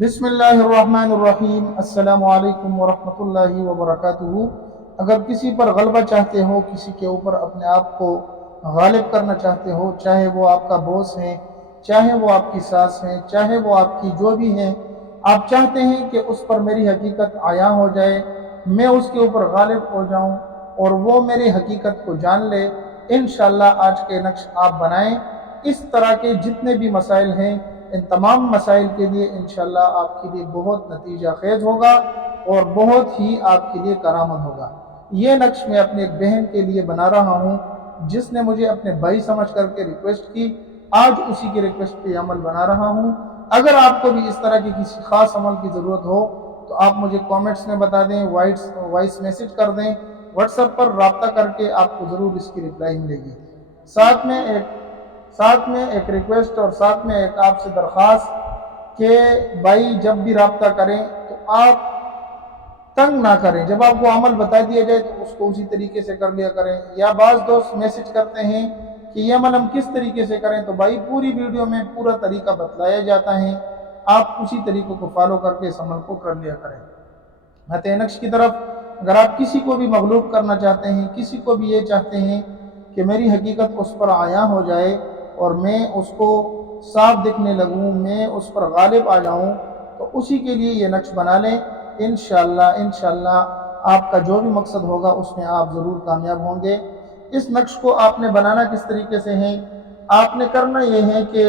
बिस्मिल्लाहिर्रहमानिर्रहीम। अस्सलामु अलैकुम वरहमतुल्लाहि वबरकातुहू। अगर किसी पर गलबा चाहते हो, किसी के ऊपर अपने आप को गालिब करना चाहते हो, चाहे वो आपका बॉस है, चाहे वो आपकी सास है, चाहे वो आपकी जो भी है, आप चाहते हैं कि उस पर मेरी हकीकत आया हो जाए, मैं उसके ऊपर गालिब हो जाऊं और वो मेरी हकीकत को जान ले, इंशाअल्लाह आज के नक्श आप बनाएं। इस तरह के जितने भी मसाइल हैं, इन तमाम मसाइल के लिए इंशाअल्लाह आपके लिए बहुत नतीजा खेज होगा और बहुत ही आपके लिए करामत होगा। ये नक्श मैं अपने एक बहन के लिए बना रहा हूँ, जिसने मुझे अपने भाई समझ करके रिक्वेस्ट की। आज उसी की रिक्वेस्ट पे अमल बना रहा हूँ। अगर आपको भी इस तरह की किसी खास अमल की ज़रूरत हो तो आप मुझे कमेंट्स में बता दें, वॉइस मैसेज कर दें, व्हाट्सएप पर रब्ता करके आपको ज़रूर इसकी रिप्लाई मिलेगी। साथ में एक रिक्वेस्ट और साथ में एक आपसे दरख्वास्त कि भाई जब भी रब्ता करें तो आप तंग ना करें। जब आपको अमल बता दिया जाए तो उसको उसी तरीके से कर लिया करें। या बाज़ दोस्त मैसेज करते हैं कि ये अमल हम किस तरीके से करें, तो भाई पूरी वीडियो में पूरा तरीका बतलाया जाता है, आप उसी तरीकों को फॉलो करके इस अमल को कर लिया करें। आते नक्श की तरफ। अगर आप किसी को भी मगलूब करना चाहते हैं, किसी को भी ये चाहते हैं कि मेरी हकीकत उस पर आया हो जाए और मैं उसको साफ दिखने लगूं, मैं उस पर गालिब आ जाऊं, तो उसी के लिए ये नक्श बना लें। इंशाअल्लाह आपका जो भी मकसद होगा उसमें आप ज़रूर कामयाब होंगे। इस नक्श को आपने बनाना किस तरीके से है, आपने करना ये है कि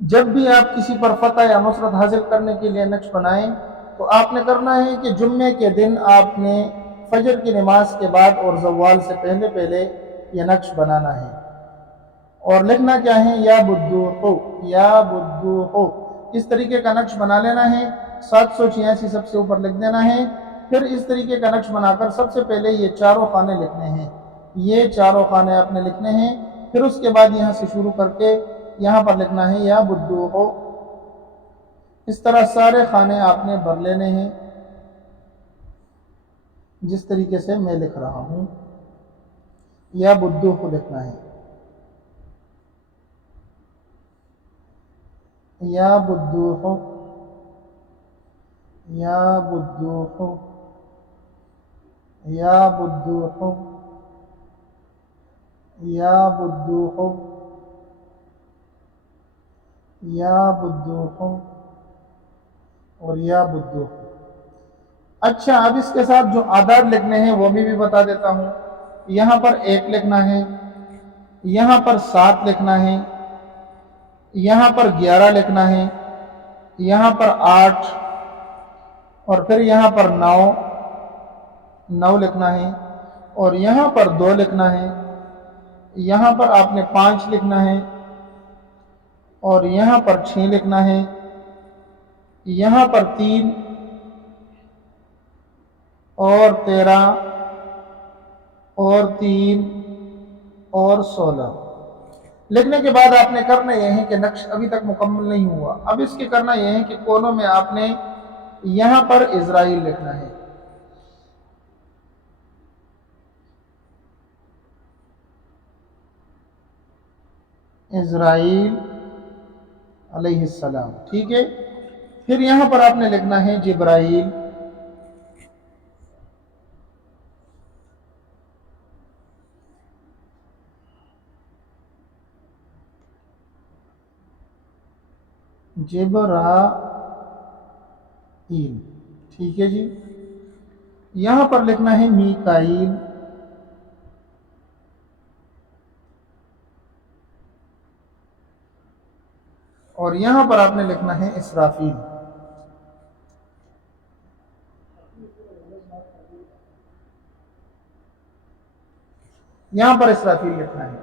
जब भी आप किसी पर फतह या नुसरत हासिल करने के लिए नक्श बनाएं तो आपने करना है कि जुम्मे के दिन आपने फजर की नमाज के बाद और ज़वाल से पहले पहले यह नक्श बनाना है। और लिखना क्या है, या बुद्दू हो, इस तरीके का नक्श बना लेना है। 786 सबसे ऊपर लिख देना है। फिर इस तरीके का नक्श बनाकर सबसे पहले ये चारों खाने लिखने हैं, ये चारों खाने आपने लिखने हैं। फिर उसके बाद यहाँ से शुरू करके यहाँ पर लिखना है या बुद्दू हो। इस तरह सारे खाने आपने भर लेने हैं जिस तरीके से मैं लिख रहा हूँ। या बुद्दू को लिखना है, या बुद्दू हो, या बुद्दू हो, या बुद्दू हो, या बुद्दू हो, या बुद्दू हो और या बुद्दू हो। अच्छा, अब इसके साथ जो आदाद लिखने हैं वो भी बता देता हूँ। यहाँ पर 1 लिखना है, यहाँ पर 7 लिखना है, यहाँ पर 11 लिखना है, यहाँ पर 8 और फिर यहाँ पर 9 लिखना है और यहाँ पर 2 लिखना है, यहाँ पर आपने 5 लिखना है और यहाँ पर 6 लिखना है, यहाँ पर 3 और 13 और 3 और 16 लिखने के बाद आपने करना यह है कि नक्श अभी तक मुकम्मल नहीं हुआ। अब इसके करना यह है कि कोनों में आपने यहाँ पर इज़राइल लिखना है। इज़राइल अलैहिस्सलाम, ठीक है। फिर यहाँ पर आपने लिखना है जिब्राइल, जिब्राइल, ठीक है जी। यहाँ पर लिखना है मीकाइल, और यहाँ पर आपने लिखना है इसराफील। यहाँ पर इसराफील लिखना है।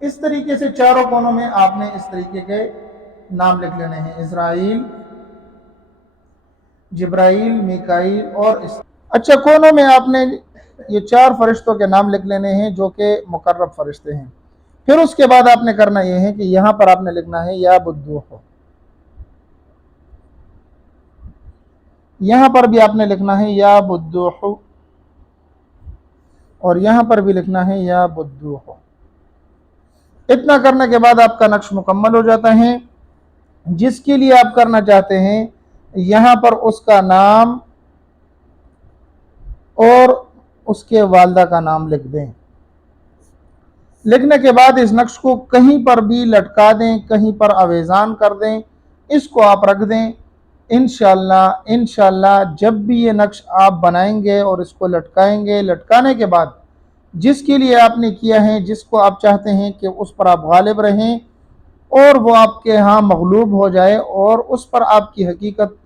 इस तरीके से चारों कोनों में आपने इस तरीके के नाम लिख लेने हैं, इज़राइल, जिब्राइल, मीकाइल और अच्छा, कोनों में आपने ये 4 फरिश्तों के नाम लिख लेने हैं जो कि मुकर्रब फरिश्ते हैं। फिर उसके बाद आपने करना यह है कि यहाँ पर आपने लिखना है या बुद्दू हो, यहाँ पर भी आपने लिखना है या बुद्दू हो और यहाँ पर भी लिखना है या बुद्दू हो। इतना करने के बाद आपका नक्श मुकम्मल हो जाता है। जिसके लिए आप करना चाहते हैं यहाँ पर उसका नाम और उसके वालदा का नाम लिख दें। लिखने के बाद इस नक्श को कहीं पर भी लटका दें, कहीं पर आवेज़ान कर दें, इसको आप रख दें। इंशाल्लाह जब भी ये नक्श आप बनाएंगे और इसको लटकाएंगे, लटकाने के बाद जिसके लिए आपने किया है, जिसको आप चाहते हैं कि उस पर आप गालिब रहें और वो आपके यहाँ मगलूब हो जाए और उस पर आपकी हकीकत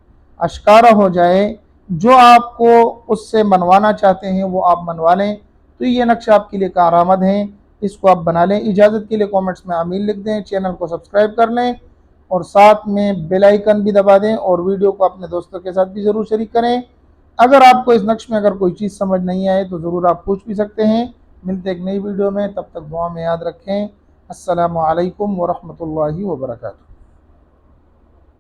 अश्कारा हो जाए, जो आपको उससे मनवाना चाहते हैं वो आप मनवा लें, तो ये नक्शा आपके लिए कारआमद है। इसको आप बना लें। इजाज़त के लिए कमेंट्स में आमीन लिख दें, चैनल को सब्सक्राइब कर लें और साथ में बेल आइकन भी दबा दें और वीडियो को अपने दोस्तों के साथ भी ज़रूर शरीक करें। अगर आपको इस नक्श में अगर कोई चीज़ समझ नहीं आए तो ज़रूर आप पूछ भी सकते हैं। मिलते एक नई वीडियो में, तब तक दुआ में याद रखें। अस्सलामु अलैकुम वरहमतुल्लाहि वबरकातुहू।